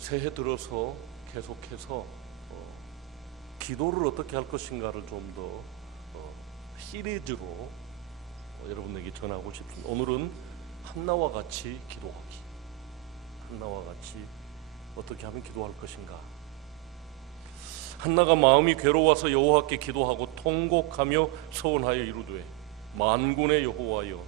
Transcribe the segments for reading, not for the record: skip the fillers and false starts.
새해 들어서 계속해서 기도를 어떻게 할 것인가를 좀 더 시리즈로 여러분에게 전하고 싶습니다. 오늘은 한나와 같이 기도하기. 한나와 같이 어떻게 하면 기도할 것인가. 한나가 마음이 괴로워서 여호와께 기도하고 통곡하며 서원하여 이르되, 만군의 여호와여,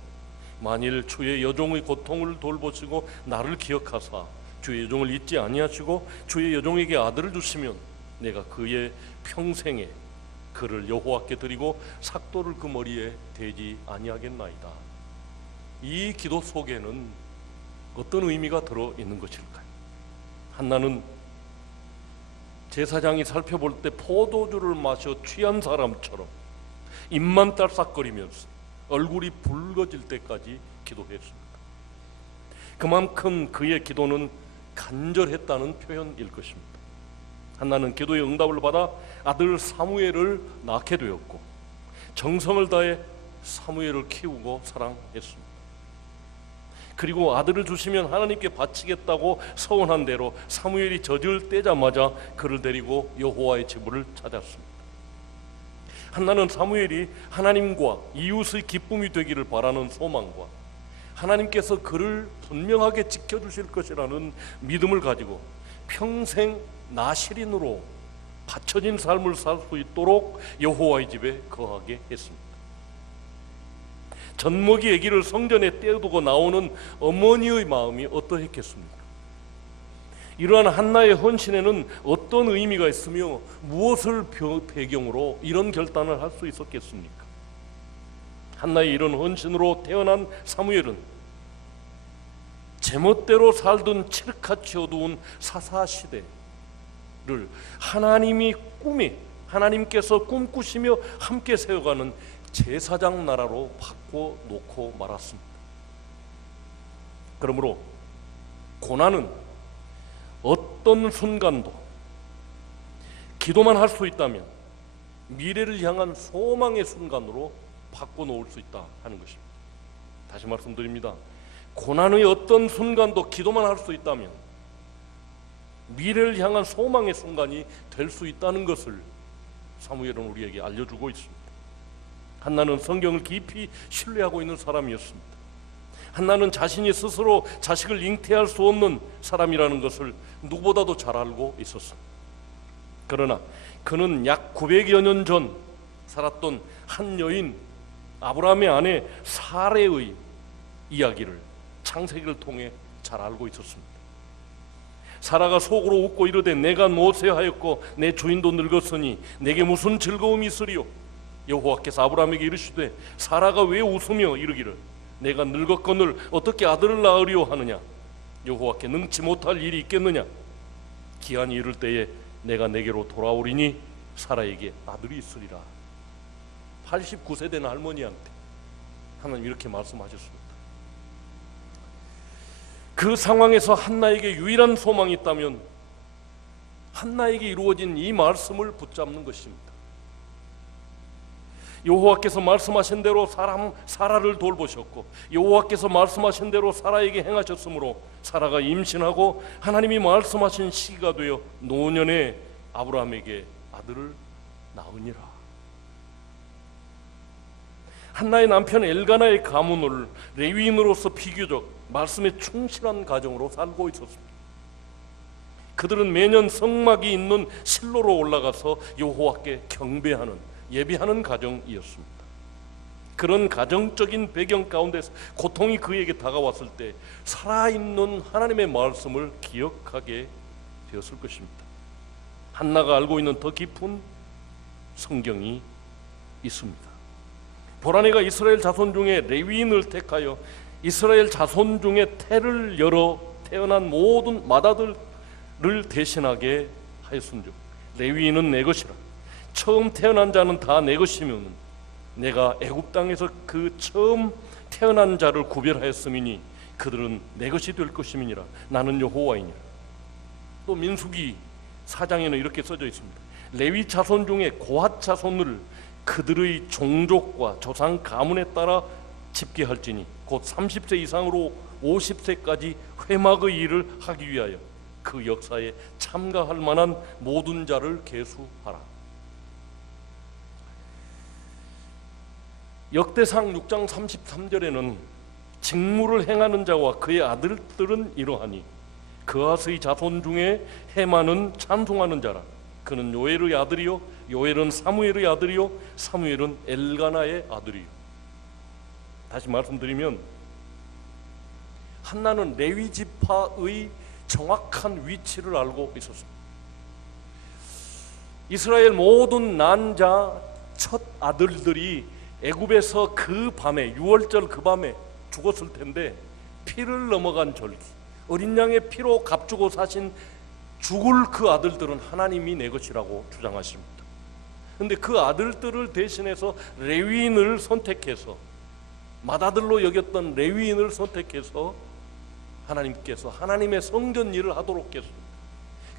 만일 주의 여종의 고통을 돌보시고 나를 기억하사 주의 여종을 잊지 아니하시고 주의 여종에게 아들을 주시면 내가 그의 평생에 그를 여호와께 드리고 삭도를 그 머리에 대지 아니하겠나이다. 이 기도 속에는 어떤 의미가 들어있는 것일까요? 한나는 제사장이 살펴볼 때 포도주를 마셔 취한 사람처럼 입만 딸싹거리면서 얼굴이 붉어질 때까지 기도했습니다. 그만큼 그의 기도는 간절했다는 표현일 것입니다. 한나는 기도의 응답을 받아 아들 사무엘을 낳게 되었고 정성을 다해 사무엘을 키우고 사랑했습니다. 그리고 아들을 주시면 하나님께 바치겠다고 서원한 대로 사무엘이 젖을 떼자마자 그를 데리고 여호와의 제물을 찾았습니다. 한나는 사무엘이 하나님과 이웃의 기쁨이 되기를 바라는 소망과 하나님께서 그를 분명하게 지켜주실 것이라는 믿음을 가지고 평생 나실인으로 바쳐진 삶을 살 수 있도록 여호와의 집에 거하게 했습니다. 젖먹이 아기를 성전에 떼어두고 나오는 어머니의 마음이 어떠했겠습니까? 이러한 한나의 헌신에는 어떤 의미가 있으며 무엇을 배경으로 이런 결단을 할 수 있었겠습니까? 한나의 이런 헌신으로 태어난 사무엘은 제멋대로 살던 칠흑같이 어두운 사사시대를 하나님께서 꿈꾸시며 함께 세워가는 제사장 나라로 바꿔놓고 말았습니다. 그러므로 고난은 어떤 순간도 기도만 할 수 있다면 미래를 향한 소망의 순간으로 바꿔놓을 수 있다 하는 것입니다. 다시 말씀드립니다. 고난의 어떤 순간도 기도만 할 수 있다면 미래를 향한 소망의 순간이 될 수 있다는 것을 사무엘은 우리에게 알려주고 있습니다. 한나는 성경을 깊이 신뢰하고 있는 사람이었습니다. 한나는 자신이 스스로 자식을 잉태할 수 없는 사람이라는 것을 누구보다도 잘 알고 있었습니다. 그러나 그는 약 900여 년 전 살았던 한 여인 아브라함의 아내 사레의 이야기를 창세기를 통해 잘 알고 있었습니다. 사라가 속으로 웃고 이르되, 내가 노쇠하였고 내 주인도 늙었으니 내게 무슨 즐거움이 있으리요? 여호와께서 아브라함에게 이르시되, 사라가 왜 웃으며 이르기를 내가 늙었거늘 어떻게 아들을 낳으리요 하느냐? 여호와께 능치 못할 일이 있겠느냐? 기한이 이를 때에 내가 내게로 돌아오리니 사라에게 아들이 있으리라. 89세 된 할머니한테 하나님 이렇게 말씀하셨습니다. 그 상황에서 한나에게 유일한 소망이 있다면 한나에게 이루어진 이 말씀을 붙잡는 것입니다. 여호와께서 말씀하신 대로 사라를 돌보셨고 여호와께서 말씀하신 대로 사라에게 행하셨으므로 사라가 임신하고 하나님이 말씀하신 시기가 되어 노년에 아브라함에게 아들을 낳으니라. 한나의 남편 엘가나의 가문을 레위인으로서 비교적 말씀에 충실한 가정으로 살고 있었습니다. 그들은 매년 성막이 있는 실로로 올라가서 여호와께 경배하는 예배하는 가정이었습니다. 그런 가정적인 배경 가운데서 고통이 그에게 다가왔을 때 살아있는 하나님의 말씀을 기억하게 되었을 것입니다. 한나가 알고 있는 더 깊은 성경이 있습니다. 보라내가 이스라엘 자손 중에 레위인을 택하여 이스라엘 자손 중에 태를 열어 태어난 모든 맏아들을 대신하게 하였은즉 레위인은 내 것이라. 처음 태어난 자는 다 내 것이면 내가 애굽 땅에서 그 처음 태어난 자를 구별하였음이니 그들은 내 것이 될 것임이니라. 나는 여호와이니라. 또 민수기 4장에는 이렇게 써져 있습니다. 레위 자손 중에 고핫 자손을 그들의 종족과 조상 가문에 따라 집계할지니 곧 30세 이상으로 50세까지 회막의 일을 하기 위하여 그 역사에 참가할 만한 모든 자를 계수하라. 역대상 6장 33절에는 직무를 행하는 자와 그의 아들들은 이러하니 그아스의 자손 중에 헤만은 찬송하는 자라. 그는 요엘의 아들이요 요엘은 사무엘의 아들이요 사무엘은 엘가나의 아들이요. 다시 말씀드리면 한나는 레위 지파의 정확한 위치를 알고 있었습니다. 이스라엘 모든 난자 첫 아들들이 애굽에서 그 밤에, 유월절 그 밤에 죽었을 텐데, 피를 넘어간 절기, 어린 양의 피로 값주고 사신 죽을 그 아들들은 하나님이 내 것이라고 주장하십니다. 그런데 그 아들들을 대신해서 레위인을 선택해서, 맏아들로 여겼던 레위인을 선택해서 하나님께서 하나님의 성전 일을 하도록 했습니다.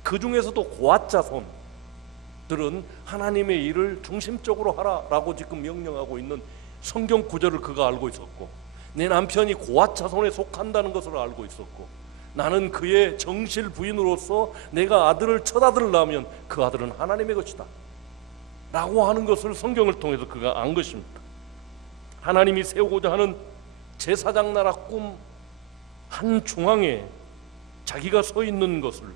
그 중에서도 고앗 자손들은 하나님의 일을 중심적으로 하라라고 지금 명령하고 있는 성경 구절을 그가 알고 있었고, 내 남편이 고앗 자손에 속한다는 것을 알고 있었고, 나는 그의 정실 부인으로서 내가 아들을 첫 아들을 낳으면 그 아들은 하나님의 것이다 라고 하는 것을 성경을 통해서 그가 안 것입니다. 하나님이 세우고자 하는 제사장 나라 꿈 한 중앙에 자기가 서 있는 것을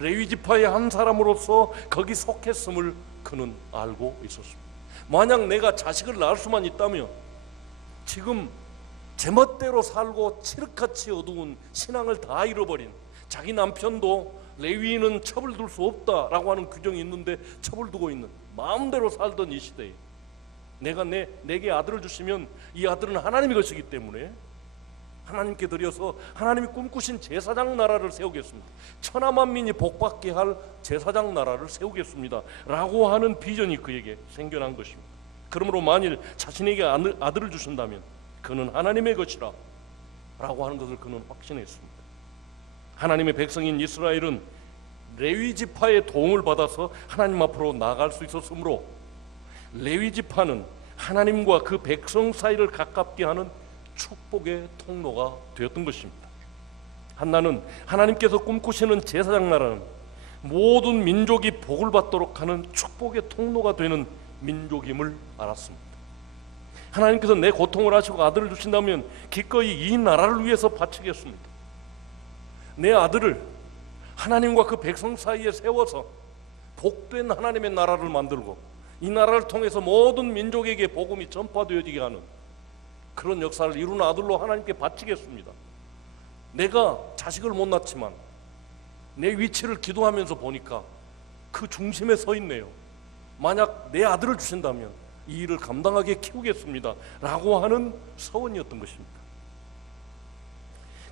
레위 지파의 한 사람으로서 거기 속했음을 그는 알고 있었습니다. 만약 내가 자식을 낳을 수만 있다면 지금 제멋대로 살고 칠흑같이 어두운 신앙을 다 잃어버린, 자기 남편도 레위인은 첩을 둘 수 없다라고 하는 규정이 있는데 첩을 두고 있는, 마음대로 살던 이 시대에 내가 내게 아들을 주시면 이 아들은 하나님의 것이기 때문에 하나님께 드려서 하나님이 꿈꾸신 제사장 나라를 세우겠습니다. 천하만민이 복받게 할 제사장 나라를 세우겠습니다 라고 하는 비전이 그에게 생겨난 것입니다. 그러므로 만일 자신에게 아들을 주신다면 그는 하나님의 것이라 라고 하는 것을 그는 확신했습니다. 하나님의 백성인 이스라엘은 레위 지파의 도움을 받아서 하나님 앞으로 나아갈 수 있었으므로 레위 지파는 하나님과 그 백성 사이를 가깝게 하는 축복의 통로가 되었던 것입니다. 한나는 하나님께서 꿈꾸시는 제사장 나라는 모든 민족이 복을 받도록 하는 축복의 통로가 되는 민족임을 알았습니다. 하나님께서 내 고통을 아시고 아들을 주신다면 기꺼이 이 나라를 위해서 바치겠습니다. 내 아들을 하나님과 그 백성 사이에 세워서 복된 하나님의 나라를 만들고 이 나라를 통해서 모든 민족에게 복음이 전파되어지게 하는 그런 역사를 이룬 아들로 하나님께 바치겠습니다. 내가 자식을 못 낳지만 내 위치를 기도하면서 보니까 그 중심에 서 있네요. 만약 내 아들을 주신다면 이 일을 감당하게 키우겠습니다 라고 하는 서원이었던 것입니다.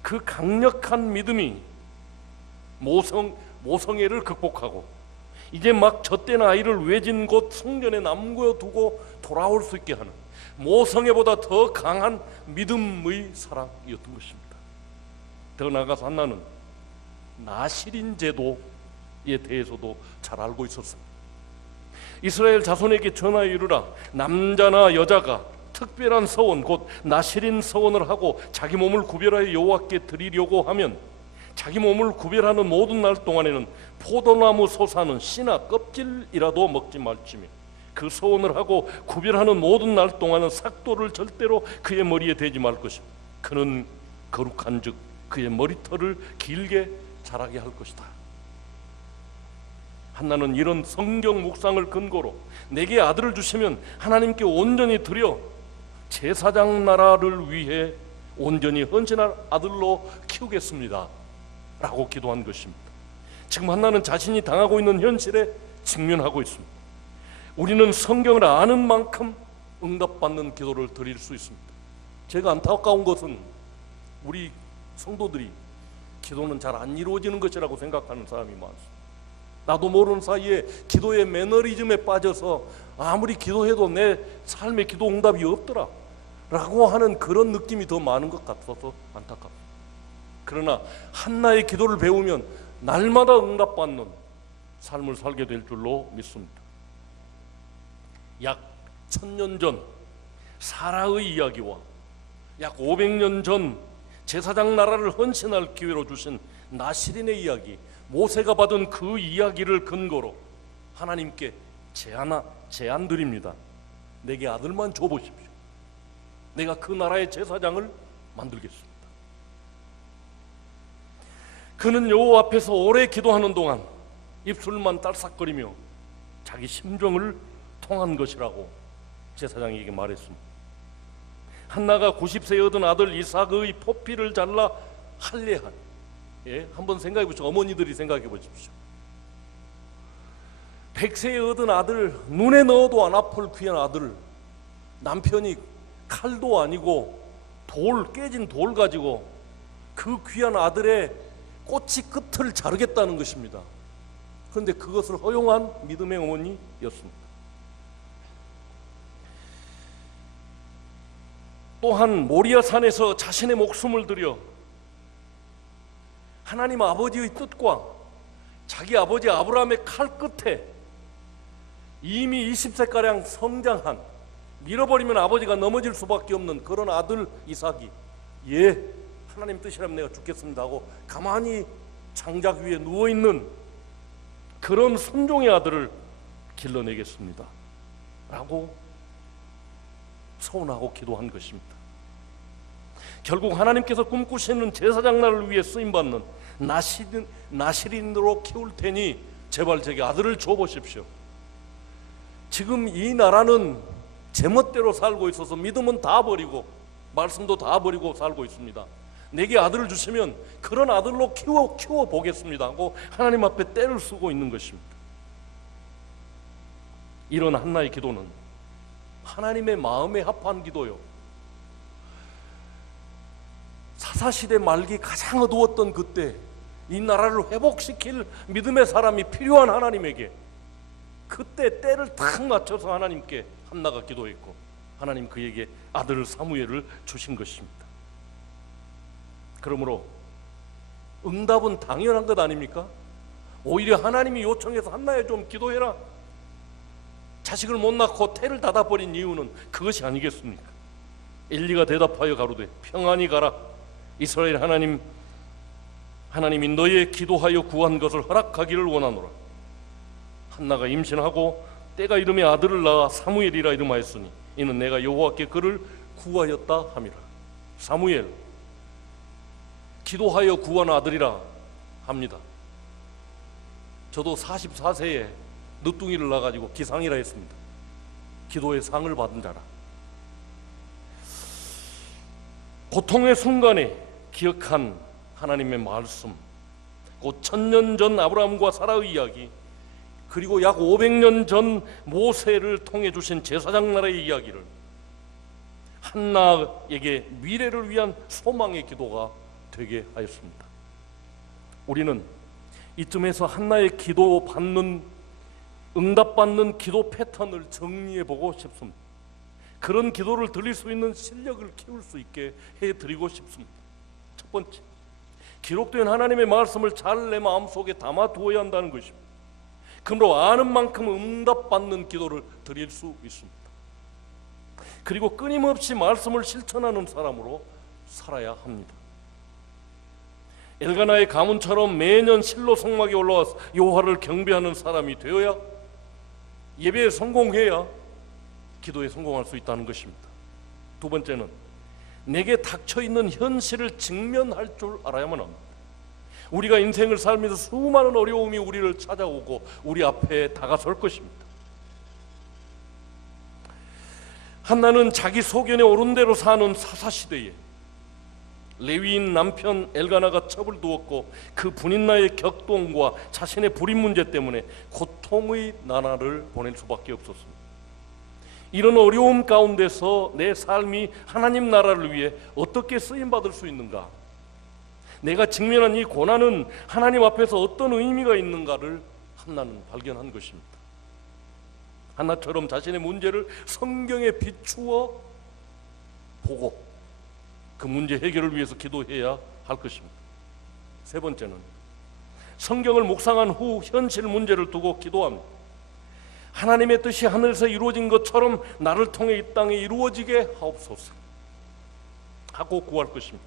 그 강력한 믿음이 모성애를 극복하고 이제 막 젖된 아이를 외진 곳 성전에 남겨두고 돌아올 수 있게 하는 모성애보다 더 강한 믿음의 사랑이었던 것입니다. 더 나아가서 한나는 나실인 제도에 대해서도 잘 알고 있었습니다. 이스라엘 자손에게 전하여 이르라. 남자나 여자가 특별한 서원 곧 나실인 서원을 하고 자기 몸을 구별하여 여호와께 드리려고 하면 자기 몸을 구별하는 모든 날 동안에는 포도나무 솟아는 씨나 껍질이라도 먹지 말지며 그 서원을 하고 구별하는 모든 날 동안은 삭도를 절대로 그의 머리에 대지 말 것이며 그는 거룩한즉 그의 머리털을 길게 자라게 할 것이다. 한나는 이런 성경 묵상을 근거로 내게 아들을 주시면 하나님께 온전히 드려 제사장 나라를 위해 온전히 헌신할 아들로 키우겠습니다 라고 기도한 것입니다. 지금 한나는 자신이 당하고 있는 현실에 직면하고 있습니다. 우리는 성경을 아는 만큼 응답받는 기도를 드릴 수 있습니다. 제가 안타까운 것은 우리 성도들이 기도는 잘 안 이루어지는 것이라고 생각하는 사람이 많습니다. 나도 모르는 사이에 기도의 매너리즘에 빠져서 아무리 기도해도 내 삶의 기도 응답이 없더라 라고 하는 그런 느낌이 더 많은 것 같아서 안타깝습니다. 그러나 한나의 기도를 배우면 날마다 응답받는 삶을 살게 될 줄로 믿습니다. 약 1000년 전 사라의 이야기와 약 500년 전 제사장 나라를 헌신할 기회로 주신 나실인의 이야기, 모세가 받은 그 이야기를 근거로 하나님께 제안 드립니다. 내게 아들만 줘보십시오. 내가 그 나라의 제사장을 만들겠습니다. 그는 여호와 앞에서 오래 기도하는 동안 입술만 딸싹거리며 자기 심정을 통한 것이라고 제사장에게 말했습니다. 한나가 90세에 얻은 아들 이삭의 포피를 잘라 할례한, 한번 생각해 보십시오. 어머니들이 생각해 보십시오. 100세에 얻은 아들, 눈에 넣어도 안 아플 귀한 아들, 남편이 칼도 아니고 깨진 돌 가지고 그 귀한 아들의 꼬치 끝을 자르겠다는 것입니다. 그런데 그것을 허용한 믿음의 어머니였습니다. 또한 모리아 산에서 자신의 목숨을 들여 하나님 아버지의 뜻과 자기 아버지 아브라함의 칼 끝에 이미 20세가량 성장한, 밀어버리면 아버지가 넘어질 수밖에 없는 그런 아들 이삭이 하나님 뜻이라면 내가 죽겠습니다 하고 가만히 장작 위에 누워있는 그런 순종의 아들을 길러내겠습니다 라고 서운하고 기도한 것입니다. 결국 하나님께서 꿈꾸시는 제사장 나라를 위해 쓰임받는 나실인으로 키울 테니 제발 제게 아들을 줘보십시오. 지금 이 나라는 제멋대로 살고 있어서 믿음은 다 버리고 말씀도 다 버리고 살고 있습니다. 내게 아들을 주시면 그런 아들로 키워 보겠습니다 하고 하나님 앞에 때를 쓰고 있는 것입니다. 이런 한나의 기도는 하나님의 마음에 합한 기도요, 사사시대 말기 가장 어두웠던 그때 이 나라를 회복시킬 믿음의 사람이 필요한 하나님에게 그때 때를 딱 맞춰서 하나님께 한나가 기도했고 하나님 그에게 아들 사무엘을 주신 것입니다. 그러므로 응답은 당연한 것 아닙니까? 오히려 하나님이 요청해서 한나야 좀 기도해라, 자식을 못 낳고 태를 닫아버린 이유는 그것이 아니겠습니까? 엘리가 대답하여 가로되 평안히 가라. 이스라엘 하나님이 너의 기도하여 구한 것을 허락하기를 원하노라. 한나가 임신하고 때가 이르매 아들을 낳아 사무엘이라 이름하였으니 이는 내가 여호와께 그를 구하였다 함이라. 사무엘, 기도하여 구한 아들이라 합니다. 저도 44세에 늦둥이를 낳아가지고 기상이라 했습니다. 기도의 상을 받은 자라. 고통의 순간에 기억한 하나님의 말씀, 곧 1000년 전 아브라함과 사라의 이야기, 그리고 약 500년 전 모세를 통해 주신 제사장 나라의 이야기를 한나에게 미래를 위한 소망의 기도가 되게 하였습니다. 우리는 이쯤에서 한나의 기도 받는, 응답받는 기도 패턴을 정리해 보고 싶습니다. 그런 기도를 드릴 수 있는 실력을 키울 수 있게 해드리고 싶습니다. 첫 번째, 기록된 하나님의 말씀을 잘 내 마음속에 담아두어야 한다는 것입니다. 그러므로 아는 만큼 응답받는 기도를 드릴 수 있습니다. 그리고 끊임없이 말씀을 실천하는 사람으로 살아야 합니다. 엘가나의 가문처럼 매년 실로 성막에 올라와서 여호와를 경배하는 사람이 되어야, 예배에 성공해야 기도에 성공할 수 있다는 것입니다. 두 번째는 내게 닥쳐있는 현실을 직면할 줄 알아야만 합니다. 우리가 인생을 살면서 수많은 어려움이 우리를 찾아오고 우리 앞에 다가설 것입니다. 한나는 자기 소견에 옳은 대로 사는 사사시대에 레위인 남편 엘가나가 첩을 두었고 그 분인나의 격동과 자신의 불임 문제 때문에 고통의 나날을 보낼 수밖에 없었습니다. 이런 어려움 가운데서 내 삶이 하나님 나라를 위해 어떻게 쓰임받을 수 있는가, 내가 직면한 이 고난은 하나님 앞에서 어떤 의미가 있는가를 한나는 발견한 것입니다. 한나처럼 자신의 문제를 성경에 비추어 보고 그 문제 해결을 위해서 기도해야 할 것입니다. 세 번째는 성경을 묵상한 후 현실 문제를 두고 기도합니다. 하나님의 뜻이 하늘에서 이루어진 것처럼 나를 통해 이 땅에 이루어지게 하옵소서 하고 구할 것입니다.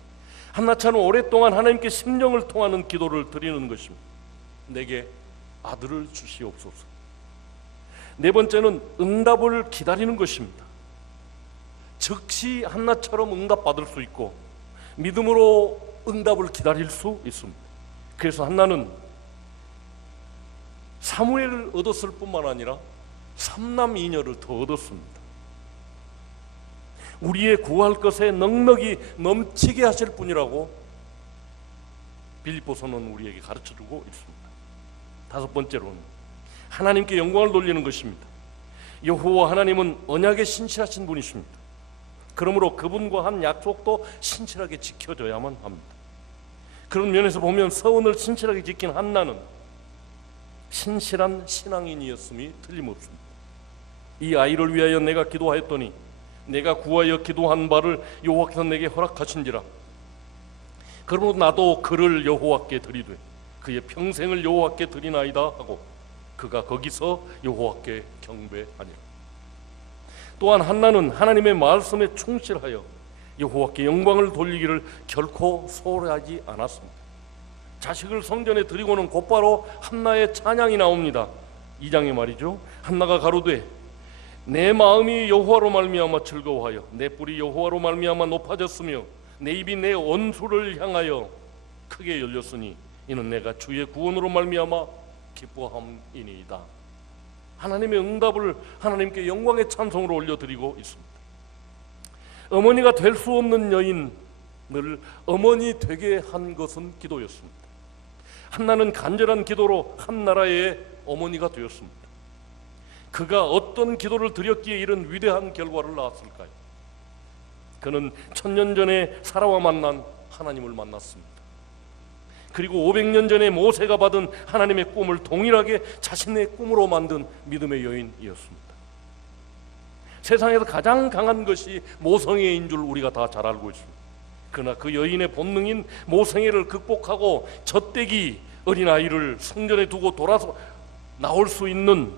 한나처럼 오랫동안 하나님께 심령을 통하는 기도를 드리는 것입니다. 내게 아들을 주시옵소서. 네 번째는 응답을 기다리는 것입니다. 즉시 한나처럼 응답받을 수 있고 믿음으로 응답을 기다릴 수 있습니다. 그래서 한나는 사무엘을 얻었을 뿐만 아니라 삼남 이녀를 더 얻었습니다. 우리의 구할 것에 넉넉히 넘치게 하실 분이라고 빌립보서는 우리에게 가르쳐주고 있습니다. 다섯 번째로는 하나님께 영광을 돌리는 것입니다. 여호와 하나님은 언약에 신실하신 분이십니다. 그러므로 그분과 한 약속도 신실하게 지켜져야만 합니다. 그런 면에서 보면 서원을 신실하게 지킨 한나는 신실한 신앙인이었음이 틀림없습니다. 이 아이를 위하여 내가 기도하였더니 내가 구하여 기도한 바를 여호와께서 내게 허락하신지라. 그러므로 나도 그를 여호와께 드리되 그의 평생을 여호와께 드리나이다 하고 그가 거기서 여호와께 경배하니라. 또한 한나는 하나님의 말씀에 충실하여 여호와께 영광을 돌리기를 결코 소홀하지 않았습니다. 자식을 성전에 드리고는 곧바로 한나의 찬양이 나옵니다. 2장에 말이죠. 한나가 가로되 내 마음이 여호와로 말미암아 즐거워하여 내 뿔이 여호와로 말미암아 높아졌으며 내 입이 내 원수를 향하여 크게 열렸으니 이는 내가 주의 구원으로 말미암아 기뻐함이니이다. 하나님의 응답을 하나님께 영광의 찬송으로 올려드리고 있습니다. 어머니가 될 수 없는 여인을 어머니 되게 한 것은 기도였습니다. 한나는 간절한 기도로 한 나라의 어머니가 되었습니다. 그가 어떤 기도를 드렸기에 이런 위대한 결과를 낳았을까요? 그는 1000년 전에 사라와 만난 하나님을 만났습니다. 그리고 500년 전에 모세가 받은 하나님의 꿈을 동일하게 자신의 꿈으로 만든 믿음의 여인이었습니다. 세상에서 가장 강한 것이 모성애인 줄 우리가 다 잘 알고 있습니다. 그러나 그 여인의 본능인 모성애를 극복하고 젖대기 어린아이를 성전에 두고 돌아서 나올 수 있는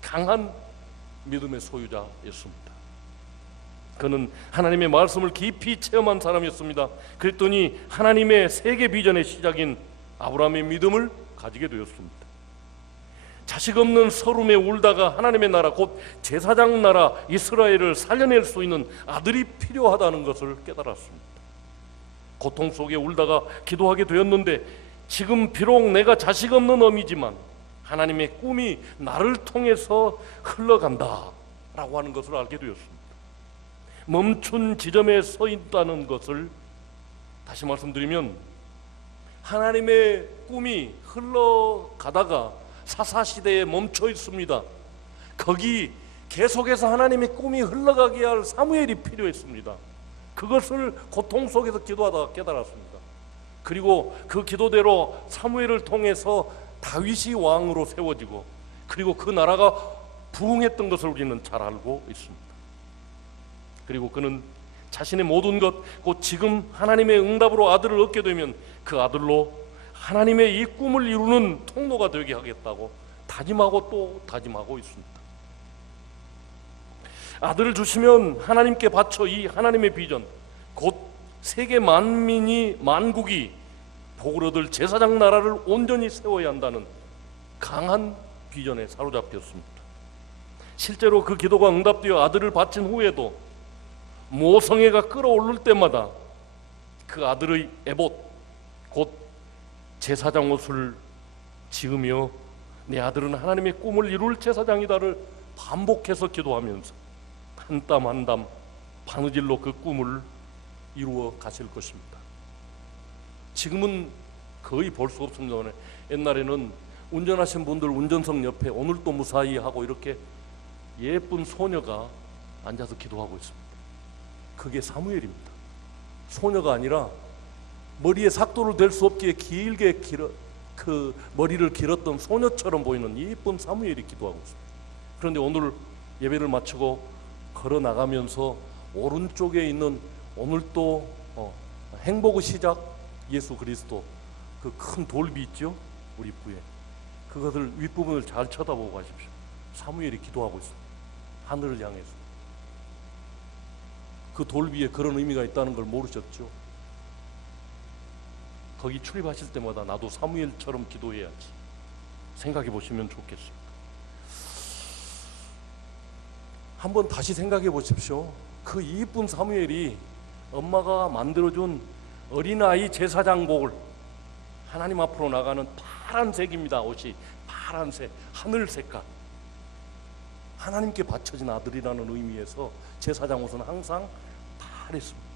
강한 믿음의 소유자였습니다. 그는 하나님의 말씀을 깊이 체험한 사람이었습니다. 그랬더니 하나님의 세계 비전의 시작인 아브라함의 믿음을 가지게 되었습니다. 자식 없는 서름에 울다가 하나님의 나라 곧 제사장 나라 이스라엘을 살려낼 수 있는 아들이 필요하다는 것을 깨달았습니다. 고통 속에 울다가 기도하게 되었는데 지금 비록 내가 자식 없는 어미지만 하나님의 꿈이 나를 통해서 흘러간다 라고 하는 것을 알게 되었습니다. 멈춘 지점에 서 있다는 것을 다시 말씀드리면 하나님의 꿈이 흘러가다가 사사시대에 멈춰 있습니다. 거기 계속해서 하나님의 꿈이 흘러가게 할 사무엘이 필요했습니다. 그것을 고통 속에서 기도하다가 깨달았습니다. 그리고 그 기도대로 사무엘을 통해서 다윗이 왕으로 세워지고 그리고 그 나라가 부흥했던 것을 우리는 잘 알고 있습니다. 그리고 그는 자신의 모든 것, 곧 지금 하나님의 응답으로 아들을 얻게 되면 그 아들로 하나님의 이 꿈을 이루는 통로가 되게 하겠다고 다짐하고 또 다짐하고 있습니다. 아들을 주시면 하나님께 바쳐 이 하나님의 비전, 곧 세계 만민이 만국이 복을 얻을 제사장 나라를 온전히 세워야 한다는 강한 비전에 사로잡혔습니다. 실제로 그 기도가 응답되어 아들을 바친 후에도 모성애가 끓어오를 때마다 그 아들의 에봇 곧 제사장 옷을 지으며 내 아들은 하나님의 꿈을 이룰 제사장이다를 반복해서 기도하면서 한 땀 한 땀 바느질로 그 꿈을 이루어 가실 것입니다. 지금은 거의 볼 수 없습니다. 옛날에는 운전하신 분들 운전석 옆에 오늘도 무사히 하고 이렇게 예쁜 소녀가 앉아서 기도하고 있습니다. 그게 사무엘입니다. 소녀가 아니라 머리에 삭도를 댈 수 없기에 길게 그 머리를 길었던 소녀처럼 보이는 예쁜 사무엘이 기도하고 있습니다. 그런데 오늘 예배를 마치고 걸어 나가면서 오른쪽에 있는 오늘도 행복의 시작 예수 그리스도 그 큰 돌비 있죠? 우리 입구에 그것을 윗부분을 잘 쳐다보고 가십시오. 사무엘이 기도하고 있습니다. 하늘을 향해서. 그 돌비에 그런 의미가 있다는 걸 모르셨죠? 거기 출입하실 때마다 나도 사무엘처럼 기도해야지 생각해 보시면 좋겠습니다. 한번 다시 생각해 보십시오. 그 이쁜 사무엘이 엄마가 만들어준 어린아이 제사장복을, 하나님 앞으로 나가는 파란색입니다. 옷이 파란색, 하늘 색깔, 하나님께 바쳐진 아들이라는 의미에서 제사장 옷은 항상 파랬습니다.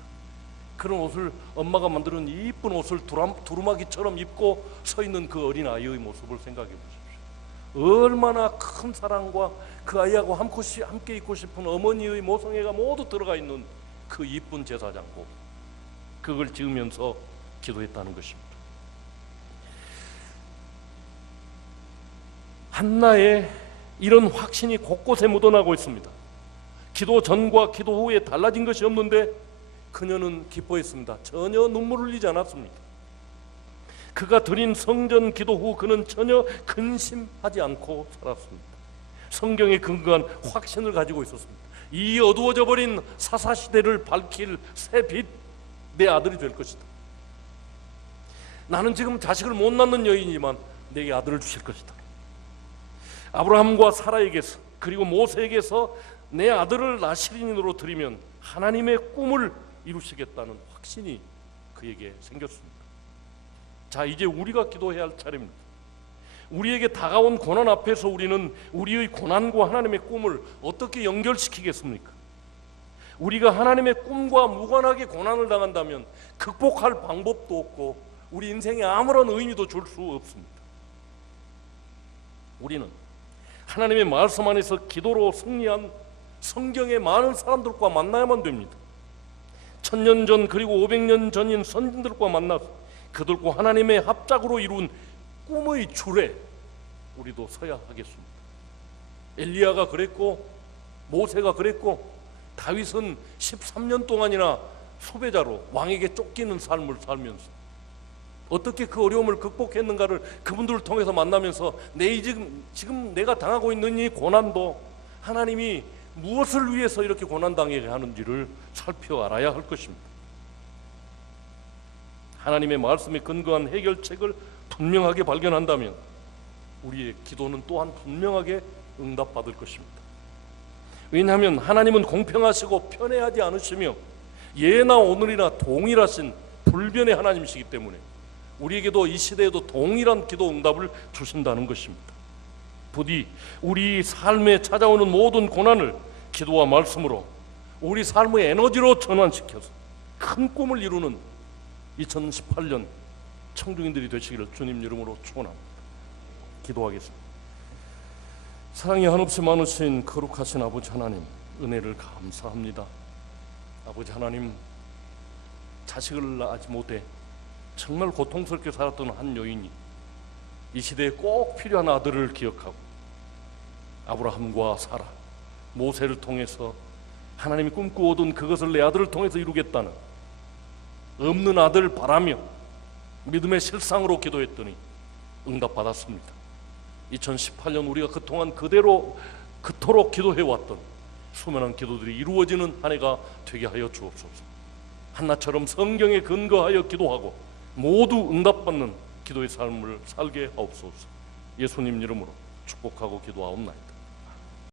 그런 옷을, 엄마가 만드는 이쁜 옷을 두루마기처럼 입고 서 있는 그 어린아이의 모습을 생각해 보십시오. 얼마나 큰 사랑과 그 아이하고 함께 있고 싶은 어머니의 모성애가 모두 들어가 있는 그 이쁜 제사장복, 그걸 지으면서 기도했다는 것입니다. 한나의 이런 확신이 곳곳에 묻어나고 있습니다. 기도 전과 기도 후에 달라진 것이 없는데 그녀는 기뻐했습니다. 전혀 눈물을 흘리지 않았습니다. 그가 드린 성전 기도 후 그는 전혀 근심하지 않고 살았습니다. 성경에 근거한 확신을 가지고 있었습니다. 이 어두워져 버린 사사시대를 밝힐 새 빛, 내 아들이 될 것이다. 나는 지금 자식을 못 낳는 여인이지만 내게 아들을 주실 것이다. 아브라함과 사라에게서, 그리고 모세에게서 내 아들을 나시린으로 드리면 하나님의 꿈을 이루시겠다는 확신이 그에게 생겼습니다. 자, 이제 우리가 기도해야 할 차례입니다. 우리에게 다가온 고난 앞에서 우리는 우리의 고난과 하나님의 꿈을 어떻게 연결시키겠습니까? 우리가 하나님의 꿈과 무관하게 고난을 당한다면 극복할 방법도 없고 우리 인생에 아무런 의미도 줄 수 없습니다. 우리는 하나님의 말씀 안에서 기도로 승리한 성경의 많은 사람들과 만나야만 됩니다. 1000년 전 그리고 500년 전인 선진들과 만나서 그들과 하나님의 합작으로 이룬 꿈의 줄에 우리도 서야 하겠습니다. 엘리야가 그랬고 모세가 그랬고 다윗은 13년 동안이나 수배자로 왕에게 쫓기는 삶을 살면서 어떻게 그 어려움을 극복했는가를 그분들을 통해서 만나면서 지금 내가 당하고 있는 이 고난도 하나님이 무엇을 위해서 이렇게 고난당하게 하는지를 살펴 알아야 할 것입니다. 하나님의 말씀에 근거한 해결책을 분명하게 발견한다면 우리의 기도는 또한 분명하게 응답받을 것입니다. 왜냐하면 하나님은 공평하시고 편애하지 않으시며 예나 오늘이나 동일하신 불변의 하나님이시기 때문에 우리에게도 이 시대에도 동일한 기도 응답을 주신다는 것입니다. 부디 우리 삶에 찾아오는 모든 고난을 기도와 말씀으로 우리 삶의 에너지로 전환시켜서 큰 꿈을 이루는 2018년 청중인들이 되시기를 주님 이름으로 축원합니다. 기도하겠습니다. 사랑이 한없이 많으신 거룩하신 아버지 하나님, 은혜를 감사합니다. 아버지 하나님, 자식을 낳지 못해 정말 고통스럽게 살았던 한 여인이 이 시대에 꼭 필요한 아들을 기억하고 아브라함과 사라, 모세를 통해서 하나님이 꿈꾸어둔 그것을 내 아들을 통해서 이루겠다는 없는 아들 바라며 믿음의 실상으로 기도했더니 응답받았습니다. 2018년 우리가 그동안 그토록 기도해왔던 수많은 기도들이 이루어지는 한 해가 되게 하여 주옵소서. 한나처럼 성경에 근거하여 기도하고 모두 응답받는 기도의 삶을 살게 하옵소서. 예수님 이름으로 축복하고 기도하옵나이다.